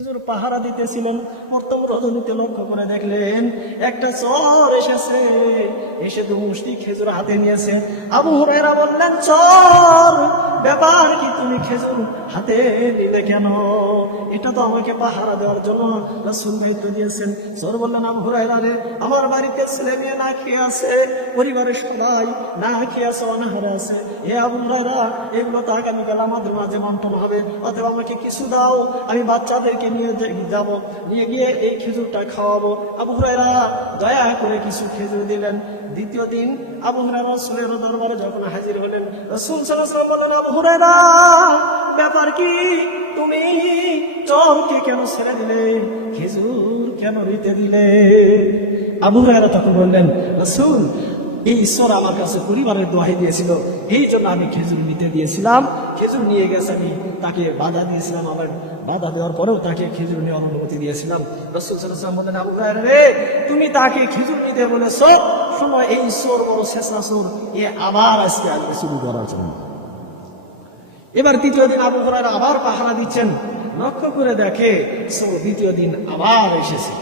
পাহারা দিতেছিলেন। প্রথম রজনীতে লক্ষ্য করে দেখলেন একটা চোর এসেছে, এসে দু মুষ্টি খেজুর হাতে নিয়েছে। আবু হুরায়রা বললেন, চোর, ব্যাপার কি, তুমি খেজুর হাতে নিলে কেন? এটা তো আমাকে পাহারা দেওয়ার জন্য রাসূল দায়িত্ব দিয়েছেন। চোর বললেন, আবু হুরায়রা রে, আমার বাড়িতে ছেলে মেয়ে না খেয়ে আছে, পরিবারের সবাই না খেয়ে আছে, অনাহারে আছে। এ আবু হুরায়রা, এগুলো তো আগামীকাল আমাদের মাঝে বন্টন হবে, অথবা আমাকে কিছু দাও, আমি বাচ্চাদেরকে নিয়ে যাব, নিয়ে গিয়ে এই খেজুরটা খাওয়াবো। আবু হুরায়রা দয়া করে কিছু খেজুর দিলেন। দ্বিতীয় দিন আবু হুরায়রা রাসূলের দরবারে যখন হাজির হলেন, রাসূল সাল্লাল্লাহু আলাইহি ওয়াসাল্লাম বললেন, আবু হুরায়রা, ব্যাপার কি, তুমি চোরকে কেন ছেড়ে দিলে, খেজুর কেন নিতে দিলে? আবু হুরায়রা তখন বললেন, রাসূল, এই ঈশ্বর আমার কাছে পরিবারের দোহাই দিয়েছিল, এই জন্য আমি খেজুর নিতে দিয়েছিলাম। খেজুর নিয়ে গেছে, আমি তাকে বাধা দিয়েছিলাম, আবার বাধা দেওয়ার পরেও তাকে খেজুর নেওয়ার অনুমতি দিয়েছিলাম। রাসূল সাল্লাল্লাহু আলাইহি ওয়াসাল্লাম বলেন, আবু হুরায়রা রে, তুমি তাকে খেজুর নিতে বলেছো, শোনো, এই ঈশ্বর বড় শেষা চোর, এ আবার আজকে আসবে চুরি করার জন্য। এবার তৃতীয় দিন আবু হুরায়রা আবার পাহারা দিচ্ছেন। লক্ষ্য করে দেখে চোর দ্বিতীয় দিন আবার এসেছে।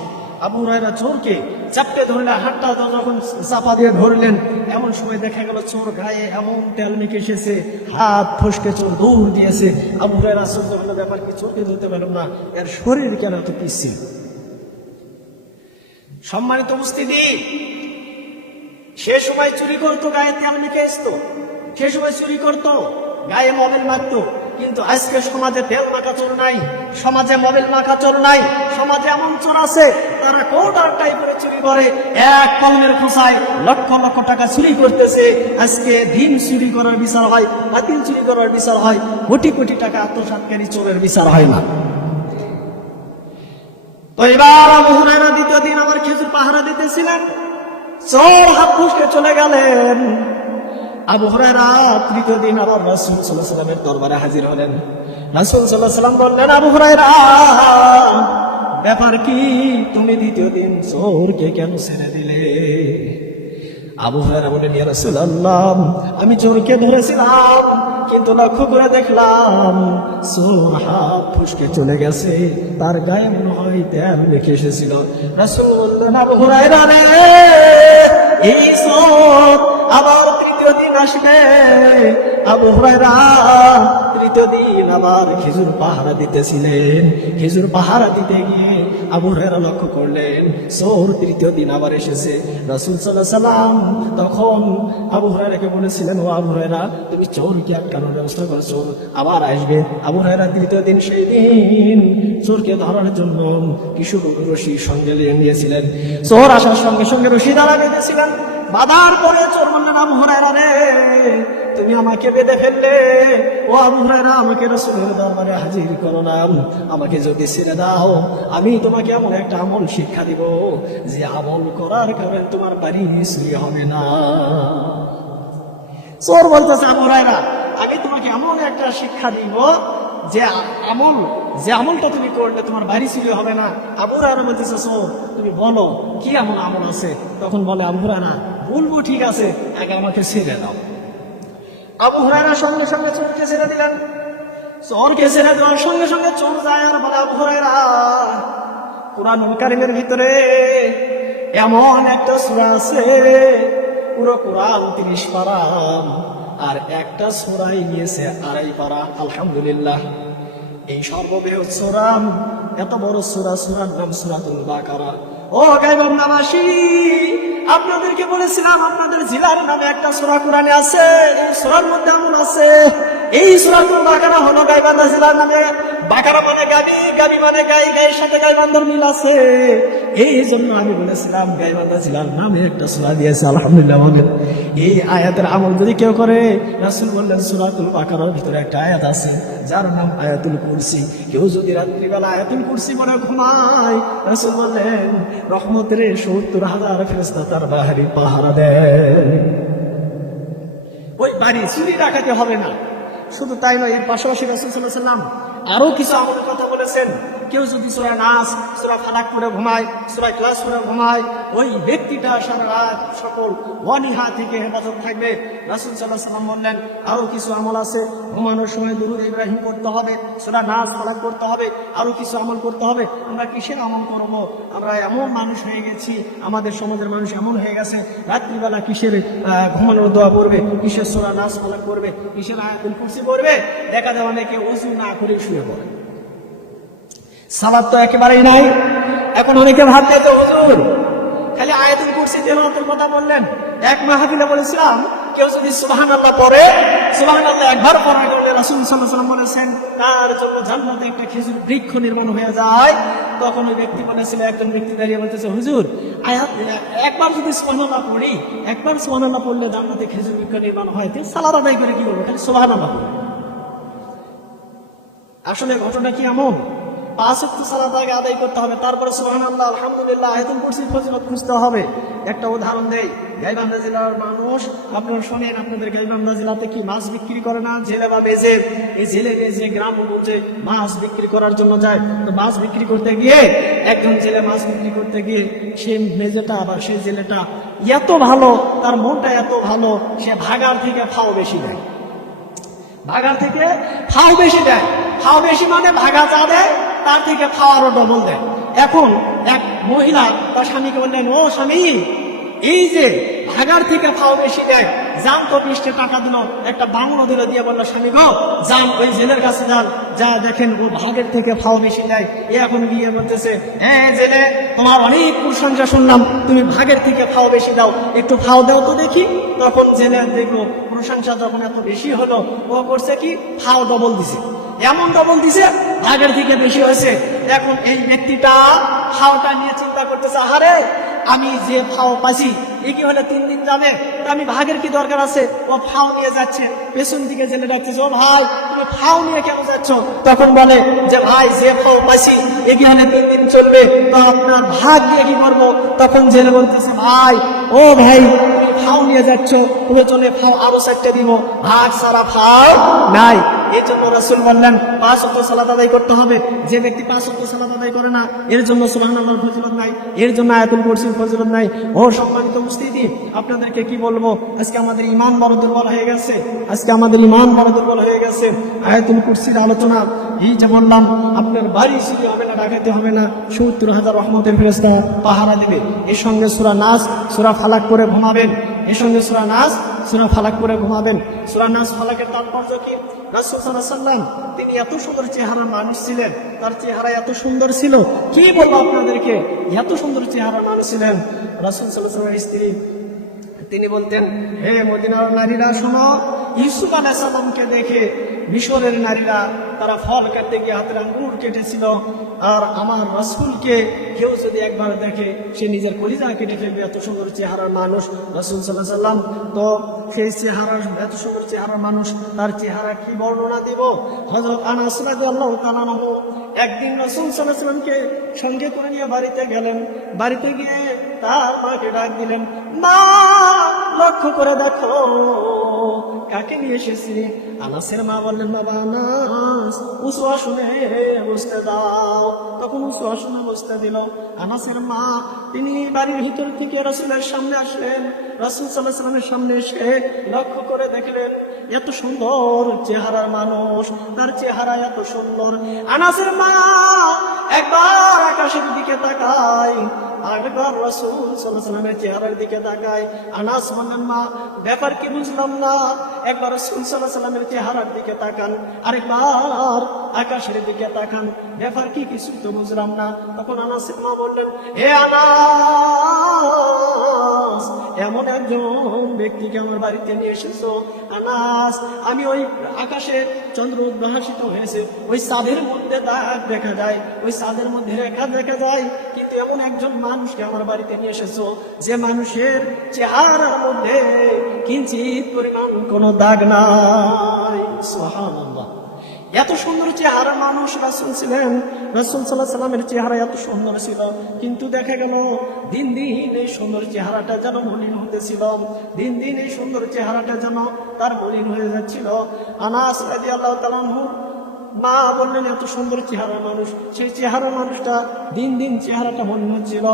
আবু হুরায়রা চোরকে চাপটে ধরলেন, হাতটা যখন চাপা দিয়ে ধরলেন, এমন সময় দেখা গেল চোর গায়ে এমন তেল মেখে এসেছে, হাত ফসকে চোর দৌড় দিয়েছে। আবু হুরায়রা আশ্চর্য হলো, ব্যাপার কি, চোরকে ধরতে পারলাম না, এর শরীর কেন এত পিচ্ছিল? সম্মানিত উপস্থিতি, সে সময় চুরি করতো, গায়ে তেল মেখে আসতো, সে সময় চুরি করতো, গায়ে মোবিল মাখতো। কিন্তু আজকে সমাজে তেল মাখা চোর নাই, সমাজে মোবিল মাখা চোর নাই। সমাজে এমন চোর আছে, তারা কোটার টাইপের চুরি করে, এক কলমের খোঁচায় লক্ষ লক্ষ টাকা চুরি করতেছে। আজকে দিন চুরি করার বিচার হয়, বাতিল চুরি করার বিচার হয়, কোটি কোটি টাকা আত্মসাৎকারী চোরের বিচার হয় না। তো এবার আবু হুরায়রা দ্বিতীয় দিন আবার খেজুর পাহারা দিতেছিলেন, চোর হাত ফুসকে চলে গেলেন। আবু হুরায়রা তৃতীয় দিন আবার রাসূল সাল্লাল্লাহু আলাইহি ওয়াসাল্লামের দরবারে হাজির হলেন। রাসূল সাল্লাল্লাহু আলাইহি ওয়াসাল্লাম বললেন, আবু হুরায়রা, ব্যাপার কি, তুমি দ্বিতীয় দিন চোরকে কেন ছেড়ে দিলে? আবু হুরায়রা বললেন, ইয়া রাসূলুল্লাহ, আমি চোরকে ধরেছিলাম, কিন্তু লক্ষ্য করে দেখলাম চোর হাত ফুসকে চলে গেছে, তার গায়ে মনে হয় তেল মেখে এসেছিল। রাসূল বললেন, আবু হুরায়রা রে, এই চোর আবার তৃতীয় দিন আসবে। আবু হুরায়রা তৃতীয় দিন আবার খেজুর পাহারা দিতেছিলেন। খেজুর পাহারা দিতে গিয়ে আবু হুরায়রা লক্ষ্য করলেন চোর তৃতীয় দিন আবার এসেছে। রাসূল সাল্লাল্লাহু আলাইহি ওয়াসাল্লাম তখন আবু হুরায়রাকে বলেছিলেন, ও আবু হুরায়রা, তুমি চোরকে আটকানোর ব্যবস্থা করো, চোর আবার আসবে। আবু হুরায়রা তৃতীয় দিন, সেই দিন চোরকে ধরার জন্য কিছু রশি সঙ্গে নিয়েছিলেন। চোর আসার সঙ্গে সঙ্গে রশি দ্বারা বেঁধেছিলেন। বাঁধার পরে চোর বললেন, আবু হুরায়রা রে, তুমি আমাকে বেঁধে ফেললে, ও আবু হুরায়রা, আমাকে রাসূলের দরবারে হাজির করো না, আমাকে যদি ছেড়ে দাও, আমি তোমাকে এমন একটা আমল শিক্ষা দিব, যে আমল করার কারণে তোমার বাড়ি চুরি হবে না। চোর বলতেছে, আবু হুরায়রা, আমি তোমাকে এমন একটা শিক্ষা দিব, যে আমলটা তুমি করলে তোমার বাড়ি চুরি হবে না। আবু হুরায়রা বলতেছে, চোর, তুমি বলো কি এমন আমল আছে? তখন বলে আবু হুরায়রা, বলবো, ঠিক আছে, আগে আমাকে ছেড়ে দাও। আবু হুরায়রা সঙ্গে সঙ্গে চোরকে ছেড়ে দিলেন। চোরকে ছেড়ে দেওয়ার সঙ্গে সঙ্গে চোর যায় আর বলে, আবু হুরায়রা, কুরআনুল কারীমের ভিতরে এমন একটা সূরা আছে, পুরো কুরআন 30 পারা, আর একটা সূরাই নিয়েছে 2.5 পারা। আলহামদুলিল্লাহ, এই সর্ববৃহৎ সূরা, এত বড় সূরা, সূরার নাম সূরাতুল বাকারা। ও গায়বান্দাবাসী, আপনাদেরকে বলেছিলাম আপনাদের জেলার নামে একটা সূরা কোরআনে আছে, এই সূরার মধ্যে এমন আছে। এই সূরাতুল বাকারা হলো গায়বান্ধা জেলার নামে। বাকারা মানে গাবি, গাবি মানে গাই, গায়ের সাথে গায়বান্ধার মিল আছে। এই জন্য আমি বলেছিলাম গায়বান্ধা জেলার নামে একটা সূরা দিয়েছে। আলহামদুলিল্লাহ, এই আয়াতের আমল যদি কেউ করে, রাসূল বললেন সূরাতুল বাকারার ভিতরে একটা আয়াত আছে যার নাম আয়াতুল কুরসি। কেউ যদি রাত্রিবেলা আয়াতুল কুরসি পড়ে ঘুমায়, রাসূল বললেন রহমতের 70,000 ফেরেশতা তার বাড়ি পাহারা দেয়। ওই বাড়ি চুরি ডাকাতি হবে না। শুধু তাই নয়, এর পাশাপাশি রাসূল সাল্লাল্লাহু আলাইহি ওয়াসাল্লাম আরো কিছু আমলের কথা বলেছেন। কেউ যদি সূরা নাস, সূরা ফালাক করে ঘুমায়, সূরা ইখলাস করে ঘুমায়, ওই ব্যক্তিটা সারা রাত সকল অনীহা থেকে হেফাজত থাকবে। রাসূল সাল্লাল্লাহু আলাইহি ওয়াসাল্লাম বললেন আরো কিছু আমল আছে, ঘুমানোর সময় দুরূদ ইব্রাহিম পড়তে হবে, সূরা নাস ফালাক করতে হবে, আরো কিছু আমল করতে হবে। আমরা কিসের আমল করব? আমরা এমন মানুষ হয়ে গেছি, আমাদের সমাজের মানুষ এমন হয়ে গেছে, রাত্রিবেলা কিসের ঘুমানোর দোয়া পড়বে, কিসের সূরা নাস ফালাক করবে, কিসের আয়াতুল কুরসি পড়বে। দেখা যায় অনেকে ওযু না করে শুয়ে পড়ে, সালাত তো একেবারেই নাই। এখন অনেকে ভাবছে যে হুজুর খালি আয়াতুল কুরসি তেলাওয়াতের কথা বললেন। এক মাহফিলে বলেছিলাম কেউ যদি সুবহানাল্লাহ পড়ে, সুবহানাল্লাহ একবার পড়ার কারণে রাসূল সাল্লাল্লাহু আলাইহি ওয়াসাল্লাম বলেছেন তার জন্য জান্নাতে একটা খেজুর বৃক্ষ নির্মাণ হয়ে যায়। তখন ওই ব্যক্তি বলেছিল, একজন ব্যক্তি দাঁড়িয়ে বলতেছে হুজুর আয়াত একবার যদি সুবহানাল্লাহ পড়ি, একবার সুবহানাল্লাহ পড়লে জান্নাতে খেজুর বৃক্ষ নির্মাণ হয়, তো সালাত আদায় করে কি করবো? খালি সুবহানাল্লাহ। আসলে ঘটনা কি এমন? 5 ওয়াক্ত সালাত আগে আদায় করতে হবে, তারপরে সুবহানাল্লাহ, আলহামদুলিল্লাহ, আয়াতুল কুরসির ফজিলত খুঁজতে হবে। একটা উদাহরণ দেই, গাইবান্ধা জেলার মানুষ, আপনারা শোনেন, আপনাদের গাইবান্ধা জেলাতে কি মাছ বিক্রি করে না? জেলে বা বেজে, এই জেলে বেজে গ্রামগঞ্জে মাছ বিক্রি করার জন্য যায়। তো মাছ বিক্রি করতে গিয়ে একজন জেলে মাছ বিক্রি করতে গিয়ে সে মেজেটা বা সেই জেলেটা এত ভালো, তার মনটা এত ভালো, সে ভাগার থেকে ফাও বেশি দেয়। ভাগার থেকে ফাও বেশি দেয়। ফাও বেশি মানে ভাগা যা দেয় তার থেকে ফাও আরো ডবল দেয়। এখন এক মহিলা তার স্বামীকে বললেন, ও স্বামী, এই যে ভাগার থেকে ফাও বেশি দেয়, যান তো 20 টাকা দিল, একটা বাংলো দিল, দিয়ে বললো স্বামী গো যান ওই জেলের কাছে যান, যা দেখেন ও ভাগের থেকে ফাও বেশি দেয়। এ এখন গিয়ে বলতেছে, হ্যাঁ জেলে, তোমার অনেক প্রশংসা শুনলাম, তুমি ভাগের থেকে ফাও বেশি দাও, একটু ফাও দাও তো দেখি। তখন জেলে দেখলো প্রশংসা যখন এত বেশি হলো, ও করছে কি, ফাও ডবল দিছে, এমন ডবল দিছে ভাগের থেকে বেশি হয়েছে। এখন এই ব্যক্তিটা ফাওটা নিয়ে চিন্তা করতেছে, আরে আমি যে ফাও পাইছি এ কি হলে 3 দিন যাবে, আমি ভাগের কি দরকার আছে? ও ফাও নিয়ে যাচ্ছে, পেছন দিকে জেলে ডাকতেছে, ও ভাই তুমি ফাও নিয়ে কেন যাচ্ছ? তখন বলে যে ভাই যে ফাও পাইছি এ কি হলে 3 দিন চলবে, তো আপনার ভাগ দিয়ে কি করবো? তখন জেলে বলতেছে, ভাই ও ভাই তুমি ফাও নিয়ে যাচ্ছ, তুমি চলে ফাও আরো 4টে দিব, ভাগ সারা ফাও নাই। এই জন্য রাসূল বললেন 5 ওয়াক্ত সালাত আদায় করতে হবে। যে ব্যক্তি 5 ওয়াক্ত সালাত আদায় করে না, এর জন্য সুবহানাল্লাহর ফজিলত নাই, এর জন্য আয়াতুল কুরসির ফজিলত নাই। ও সম্মানিত মুস্তাহিদি, আপনাদেরকে কি বলবো, আজকে আমাদের ঈমান বড় দুর্বল হয়ে গেছে, আজকে আমাদের ঈমান বড় দুর্বল হয়ে গেছে। আয়াতুল কুরসির আলোচনা এই যে বললাম, আপনার বাড়ি চুরি হবে না, ডাকাতি হবে না, 70,000 রহমতের ফেরেশতা পাহারা দেবে। এর সঙ্গে সূরা নাস, সূরা ফালাক করে ঘুমাবেন, এর সঙ্গে সূরা নাস, সূরা ফালাক করে ঘুমাবেন। সূরা নাস ফালাকের তাৎপর্য কি? রাসূল সাল্লাল্লাহু আলাইহি ওয়াসাল্লাম তিনি এত সুন্দর চেহারার মানুষ ছিলেন, তার চেহারা এত সুন্দর ছিল, কি বলবো আপনাদেরকে, এত সুন্দর চেহারার মানুষ ছিলেন। রাসূল সাল্লাল্লাহু আলাইহি ওয়াসাল্লামের স্ত্রী তিনি বলতেন, হে মদিনার নারীরা শোনো, ইউসুফ আলাইহিস সালামকে দেখে মিশরের নারীরা তারা ফল কাটতে গিয়ে হাতের আঙ্গুর কেটেছিল, আর আমার রাসূলকে কেউ যদি একবার দেখে সে নিজের কলিজা কেটে ফেলবে, এত সুন্দর চেহারার মানুষ রাসূল সাল্লাল্লাহু আলাইহি ওয়াসাল্লাম। তো সেই চেহারার, এত সুন্দর চেহারার মানুষ, তার চেহারা কি বর্ণনা দিব? হযরত আনাস রাদিয়াল্লাহু তাআলা আনহু একদিন রাসূল সাল্লাল্লাহু আলাইহি ওয়াসাল্লামকে সঙ্গে করে নিয়ে বাড়িতে গেলেন। বাড়িতে গিয়ে তার মাকে ডাক দিলেন, মা লক্ষ্য করে দেখো কাকে নিয়ে এসেছি। আনাসের মা বললেন, বাবা আনাস উঁচু আসনে বসতে দাও। তখন উঁচু আসনে বসতে দিল। আনাসের মা তিনি বাড়ির ভিতর থেকে রাসূলের সামনে আসলেন। রাসূল সাল্লাল্লাহু আলাইহি ওয়াসাল্লামের সামনে এসে লক্ষ্য করে দেখলেন এত সুন্দর চেহারার মানুষ, তার চেহারা এত সুন্দর। আনাসের মা একবার আকাশের দিকে তাকায়, আরেকবার রাসূল সাল্লাল্লাহু আলাইহি ওয়াসাল্লামের চেহারার দিকে তাকায়। আনাস বললেন, মা ব্যাপার কি বুঝলাম না, একবার রাসূল সাল্লাল্লাহু আলাইহি ওয়াসাল্লামের চেহারার দিকে তাকান, আরেকবার আকাশের দিকে তাকান, ব্যাপার কি কিছু তো বুঝলাম না। তখন আনাসের মা বললেন, হে আনাস, এমন একজন ব্যক্তিকে আমার বাড়িতে নিয়ে এসেছো। আনাস, আমি ওই আকাশে চন্দ্র উদ্ভাসিত হয়েছে, ওই চাঁদের মধ্যে দাগ দেখা যায়, ওই চাঁদের মধ্যে রেখা দেখা যায়, কিন্তু এমন একজন মানুষকে আমার বাড়িতে নিয়ে এসেছো যে মানুষের চেহারার মধ্যে কিঞ্চিত পরিমাণ কোনো দাগ নাই। সুবহানাল্লাহ, এত সুন্দর চেহারা মানুষ রাসূল ছিলেন। রাসূল সাল্লাল্লাহু আলাইহি ওয়াসাল্লামের চেহারা এত সুন্দর ছিল, কিন্তু দেখা গেল দিন দিন এই সুন্দর চেহারাটা যেন মলিন হতেছিল, দিন দিন এই সুন্দর চেহারাটা যেন তার মলিন হয়ে যাচ্ছিল। আনাস রাদিয়াল্লাহু তাআলা আনহু মা বললেন এত সুন্দর চেহারা মানুষ, সেই চেহারা মানুষটা দিন দিন চেহারাটা মনে হচ্ছিল।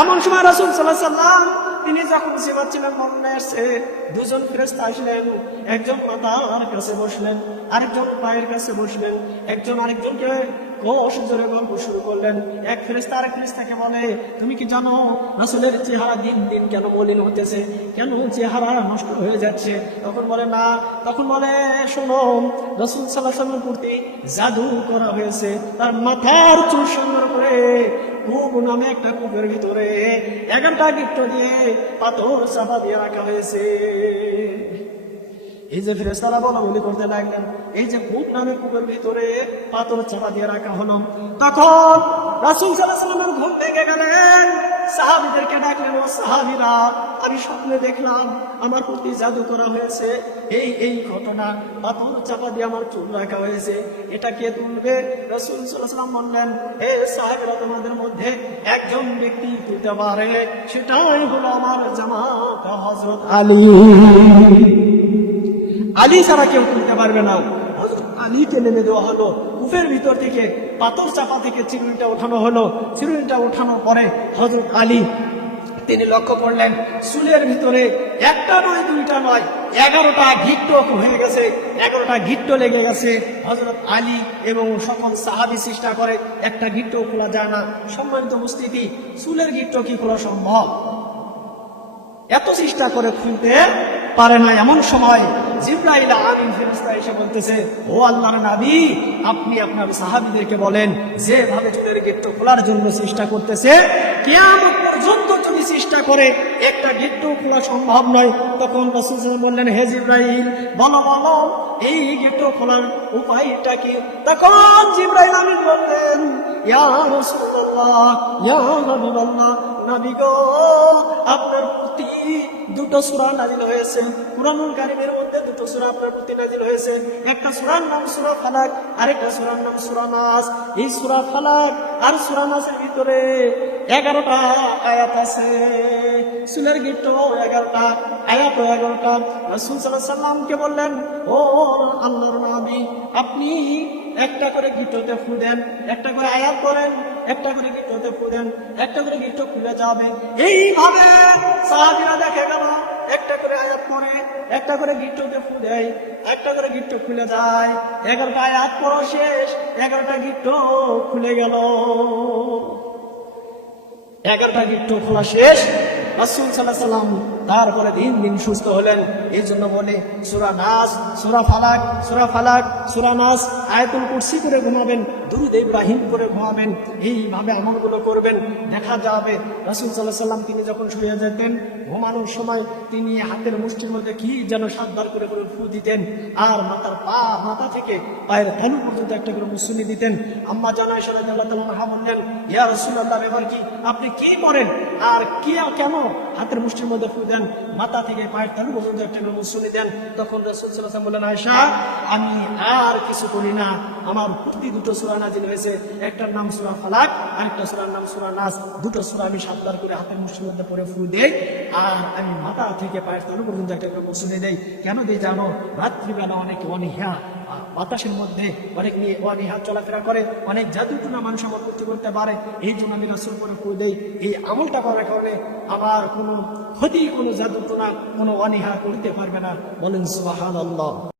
এমন সময় রাসূল সাল্লাল্লাহু আলাইহি ওয়াসাল্লাম তিনি যখন ঘুমাচ্ছিলেন মনে আসছে দুজন ফেরেশতা আসলেন, একজন মাথার কাছে বসলেন, আরেকজন পায়ের কাছে বসলেন, একজন আরেকজনকে কোষ জোরে গল্প শুরু করলেন। এক ফেরেশতা আরেক ফেরেশতাকে বলে, তুমি কি জানো রাসূলের চেহারা দিন দিন কেন মলিন হতেছে, কেন চেহারা নষ্ট হয়ে যাচ্ছে? তখন বলে না, তখন বলে শোনো, রাসূল সাল্লাল্লাহু আলাইহি ওয়াসাল্লামের প্রতি জাদু করা হয়েছে, তার মাথার চুল সংগ্রহ করে কূপ নামে একটা কূপের ভিতরে 11টা গিট্ট দিয়ে পাথর চাপা দিয়ে রাখা হয়েছে। এই যে ফেরেশতারা বলাবলি করতে লাগলেন, এই যে কূপ নামে কূপের ভিতরে পাথর চাপা দিয়ে রাখা হলো, তখন রাসূল সাল্লাল্লাহু আলাইহি ওয়াসাল্লাম ঘুম থেকে গেলেন, সাহাবীদেরকে ডাকলেন, ও সাহাবীরা, আমি স্বপ্নে দেখলাম আমার প্রতি জাদু করা হয়েছে, এই ঘটনা, পাথর চাপা দিয়ে আমার চুল রাখা হয়েছে, এটা কে তুলবে? রাসূল সাল্লাল্লাহু আলাইহি ওয়াসাল্লাম বললেন, হে সাহাবীরা, তোমাদের মধ্যে একজন ব্যক্তি তুলতে পারে, সেটাই হলো আমার জামাতা হযরত আলী। আলী ছাড়া কেউ তুলতে পারবে না। হযরত আলী টেনে দেওয়া হলো, কূপের ভিতর থেকে পাথর চাপা থেকে চিরুনিটা ওঠানো হলো। চিরুনিটা ওঠানোর পরে হযরত আলী তিনি লক্ষ্য করলেন চুলের ভিতরে একটা নয়, দুইটা নয়, 11টা গিট্ট হয়ে গেছে, 11টা গিট্ট লেগে গেছে। হযরত আলী এবং সকল সাহাবী চেষ্টা করে, একটা গিট্ট খোলা যায় না। সম্মানিত উপস্থিতি, চুলের গিট্ট কি খোলা সম্ভব? এত চেষ্টা করে খুলতে পারে না। এমন সময় জিবরাইল আমিন ফেরেশতা এসে বলতেছে, ও আল্লাহর নবী, আপনি আপনার সাহাবীদেরকে বলেন যেভাবে চুলের গিট্ট খোলার জন্য চেষ্টা করতেছে, কিয়ামত পর্যন্ত যদি চেষ্টা করে একটা গিট্ট খোলা সম্ভব নয়। তখন রাসূল সাল্লাল্লাহু আলাইহি ওয়াসাল্লাম বললেন, হে জিবরাইল, বলো বলো এই গিট্ট খোলার উপায়টা কি? তখন জিবরাইল আমিন বললেন, ইয়া রাসূলুল্লাহ, ইয়া হাবিবাল্লাহ, নবী গো, আপনার প্রতি দুটো সূরা নাযিল হয়েছে। কুরআনুল কারীমের মধ্যে দুটো সূরা আপনার প্রতি নাযিল হয়েছে। একটা সূরার নাম সূরা ফালাক, আরেকটা সূরার নাম সূরা নাস। এই সূরা ফালাক আর সূরা নাসের ভিতরে 11টা আয়াত আছে। চুলের গিট্ট 11টা, আয়াত 11টা। রাসূল সাল্লাল্লাহু আলাইহি ওয়াসাল্লামকে বললেন, ও আল্লাহর নবী, আপনি একটা করে গিট্টতে ফু দেন, একটা করে আয়াত করেন, একটা করে গিট্টতে ফু দেন, একটা করে গিট্ট খুলে যাবে। এইভাবে সাহাবীরা দেখে গেল, একটা করে আয়াত পড়ে, একটা করে গিট্টতে ফু দেয়, একটা করে গিট্ট খুলে যায়। 11টা আয়াত পড়া শেষ, 11টা গিট্ট খুলে গেল। 11টা গিট্ট খোলা শেষ। রাসূল সাল্লাল্লাহু আলাইহি ওয়াসাল্লাম তারপরে দিন দিন সুস্থ হলেন। এই জন্য বলে সূরা নাস, সূরা ফালাক, সূরা ফালাক, সূরা নাস, আয়াতুল কুরসি করে ঘুমাবেন, দুরূদ ইব্রাহিম করে ঘুমাবেন। এইভাবে আমলগুলো করবেন, দেখা যাবে রাসূল সাল্লাল্লাহু আলাইহি ওয়াসাল্লাম তিনি যখন শুয়ে যেতেন, ঘুমানোর সময় তিনি হাতের মুষ্টির মধ্যে কি যেন 7 বার করে করে ফু দিতেন, আর মাথা থেকে পায়ের তালু পর্যন্ত একটা করে মুসুনি দিতেন। আম্মা জানা আয়েশা রাদিয়াল্লাহু তাআলা আনহা বললেন, ইয়া রাসূলুল্লাহ, ব্যাপার কি, আপনি কি করেন আর কি কেন হাতের মুষ্টির মধ্যে ফু দেন, মাথা থেকে পায়ের তালু পর্যন্ত একটা করে মুসুনি দেন? তখন রাসূল সাল্লাল্লাহু আলাইহি ওয়াসাল্লাম বললেন, আয়েশা, আমি আর কিছু করি না, আমার প্রতি দুটো সূরা নাযিল হয়েছে, একটার নাম সূরা ফালাক, আরেকটা সূরার নাম সূরা নাস। দুটো সূরা আমি 7 বার করে হাতের মুষ্টির মধ্যে পড়ে ফু দেই, আর আমি মাথা থেকে পায়ের তালু পর্যন্ত একটা করে মুসুনি দেই। কেন দিই জানো? রাত্রিবেলা অনেক অনীহা, বাতাসের মধ্যে অনেক নিয়ে অনীহা চলাফেরা করে, অনেক জাদুটুনা মানুষ আমার ক্ষতি করতে পারে, এই জন্য আমি রাসূল করে ফু দেই। এই আমলটা করার কারণে আমার কোনো ক্ষতি, কোনো জাদুটুনা, কোনো অনীহা করতে পারবে না। বলেন সুবহানাল্লাহ।